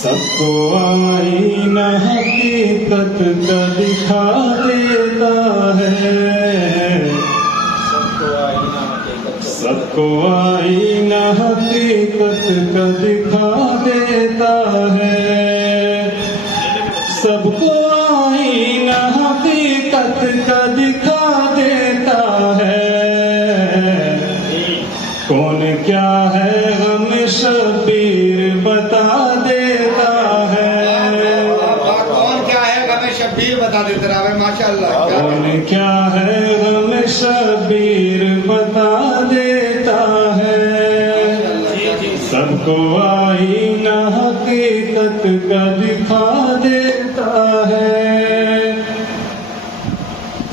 सबको आईना हकीकत का दिखा देता है। सबको आईना हकीकत का दिखा देता है। सबको आईना हकीकत का दिखा देता है। कौन क्या है हमें शबीर बता देता है। कौन क्या है हमें शबीर बता देता है। माशाअल्लाह। कौन क्या है हमें शबीर बता देता है। सबको आईना हकीकत का दिखा देता है।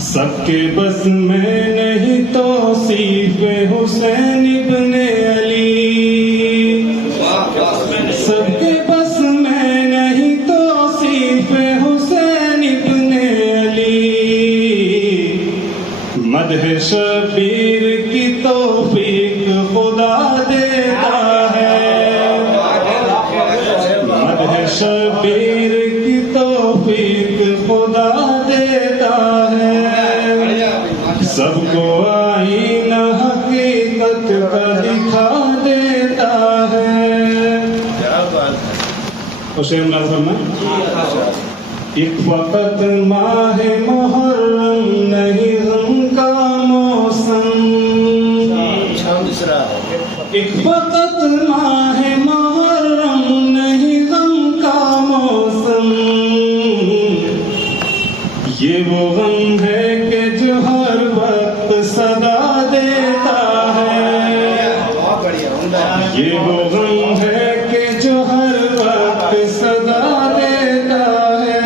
सबके बस में नहीं तौसीफ हुसैन इब्ने अली। सबके बस में नहीं तौसीफ हुसैन इब्ने अली। मदह शबीर की तौफीक खुदा देता है। मदह शबीर की तौफीक खुदा देता है। सबको आईना हकीकत का दिखा देता है। हुसैन नाज़म एक वक्त माह मुहर्रम नहीं गम का मौसम। एक वक्त माह मुहर्रम नहीं गम का मौसम। ये वो गम है कि जो हर वक्त सदा देता है। ये वो गम है कि जो हर वक्त सदा देता है।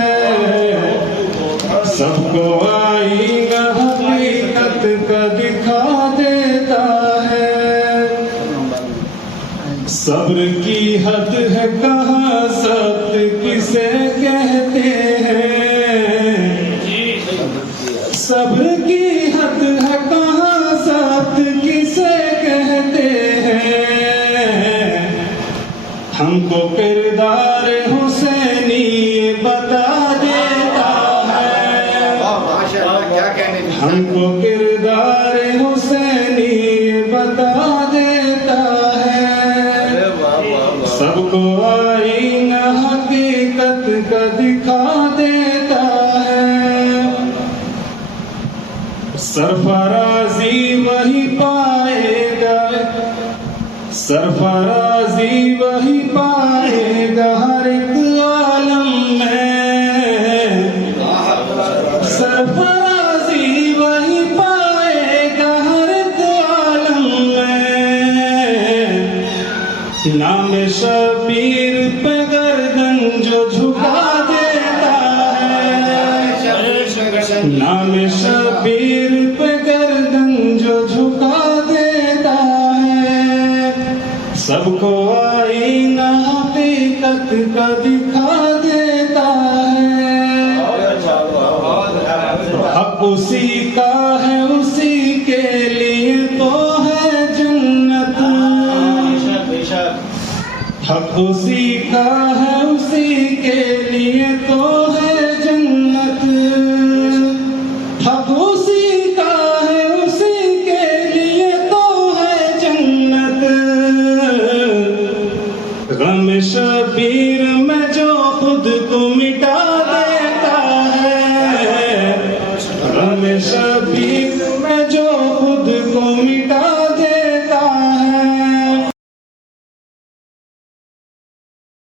सबको आईना हकीकत का दिखा देता है। सब्र की हद है कहाँ सब्र किसे कहते हैं। सब्र की हद है कहाँ सब्र किसे कहते हैं। हमको किरदार हुसैनी बता देता है। हमको किरदार हुसैनी बता देता है। सबको आईना हकीकत का दिखा देता है। सरफराजी वही पाएगा। सरफराजी वही पाएगा हर एक आलम में। सरफराजी वही पाएगा हर एक आलम में। नाम शबीर पे गर्दन जो झुका देता है। नाम शबीर पे गर्दन जो झुका देता है। सबको आईना हकीकत का दिखा देता है। हक उसी का है उसी के लिए तो है जन्नत। हक उसी का है उसी के लिए तो है जन्नत। हक उसी का है उसी के लिए तो है जन्नत। गम